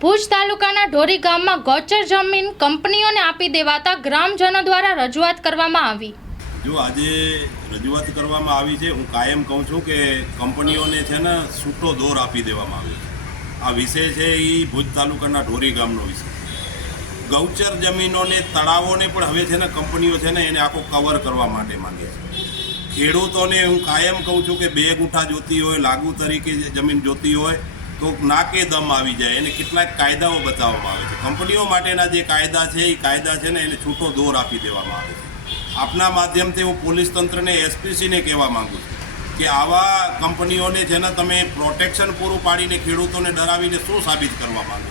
ભુજ તાલુકાના ઢોરી ગામમાં ગોચર જમીન કંપનીઓને આપી દેવાતા ગ્રામજનો દ્વારા રજૂઆત કરવામાં આવી. જો આજે રજૂઆત કરવામાં આવી છે, હું કાયમ કહું છું કે કંપનીઓને છે ને છૂટો દોર આપી દેવામાં આવ્યો છે. આ વિષય છે એ ભુજ તાલુકાના ઢોરી ગામનો વિષય. ગૌચર જમીનોને, તળાવોને પણ હવે છે ને કંપનીઓ છે ને એને આખો કવર કરવા માટે માંગે છે. ખેડૂતોને હું કાયમ કહું છું કે બે ગુઠા જોતી હોય, લાગુ તરીકે જમીન જોતી હોય તો નાકે દમ આવી જાય એને કેટલાક કાયદાઓ બતાવવામાં આવે છે. કંપનીઓ માટેના જે કાયદા છે એ કાયદા છે ને એને છૂટો દોર આપી દેવામાં આવે છે. આપના માધ્યમથી હું પોલીસ તંત્રને, એસપીસીને કહેવા માંગુ છું કે આવા કંપનીઓને છે તમે પ્રોટેક્શન પૂરું પાડીને ખેડૂતોને ડરાવીને શું સાબિત કરવા માંગો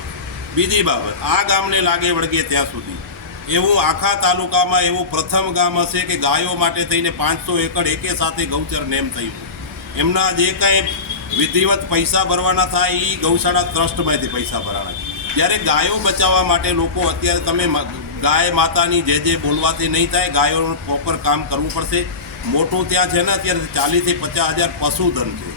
બીજી બાબત, આ ગામને લાગે વળગે ત્યાં સુધી. એવું આખા તાલુકામાં એવું પ્રથમ ગામ હશે કે ગાયો માટે થઈને પાંચસો એકર એકે સાથે ગૌચર નેમ થયું. એમના જે કાંઈ વિધિવત પૈસા ભરવાના થાય એ ગૌશાળા ટ્રસ્ટમાંથી પૈસા ભરાવાના જ્યારે ગાયો બચાવવા માટે લોકો અત્યારે તમે ગાય માતાની જે જે બોલવાથી નહીં થાય, ગાયોનું પ્રોપર કામ કરવું પડશે. મોટું ત્યાં છે ને, અત્યારે ચાલીસથી પચાસ હજાર પશુધન છે.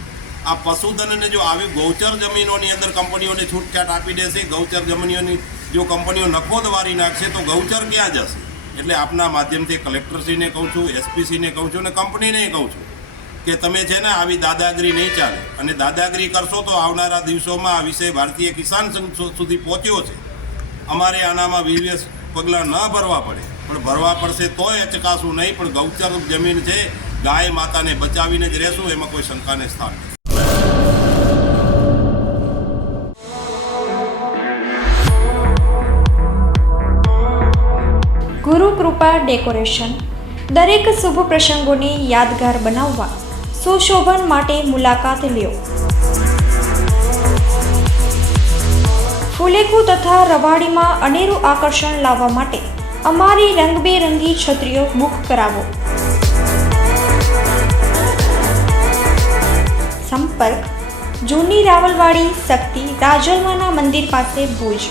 આ પશુધનને જો આવી ગૌચર જમીનોની અંદર કંપનીઓને છૂટછાટ આપી દેશે, ગૌચર જમીનોની જો કંપનીઓ નફો વારી નાખશે, તો ગૌચર ક્યાં જશે? એટલે આપના માધ્યમથી કલેક્ટરશ્રીને કહું છું એસપીસીને કહું છું અને કંપનીને કહું છું. કે તમે છે ને આવી દાદાગીરી નહીં ચાલે. અને દાદાગીરી કરશો તો આવનારા દિવસોમાં આ વિષય ભારતીય કિસાન સંઘ સુધી પહોંચ્યો છે. અમારે આનામાં વિવિધ પગલાં ન ભરવા પડે. પણ ભરવા પડશે તોય ચકાસવું નહીં, પણ ગૌચર જમીન છે, ગાય માતાને બચાવીને જ રહેશું, એમાં કોઈ શંકાને સ્થાન નથી. ગુરુ કૃપા ડેકોરેશન. દરેક શુભ પ્રસંગોને યાદગાર બનાવવા સુશોભન માટે મુલાકાત લ્યો. ફુલેકુ તથા રવાડીમાં અનેરું આકર્ષણ લાવવા માટે અમારી રંગબેરંગી છત્રીઓ બુક કરાવો. સંપર્ક, જૂની રાવલવાડી શક્તિ રાજલમાના મંદિર પાસે ભુજ.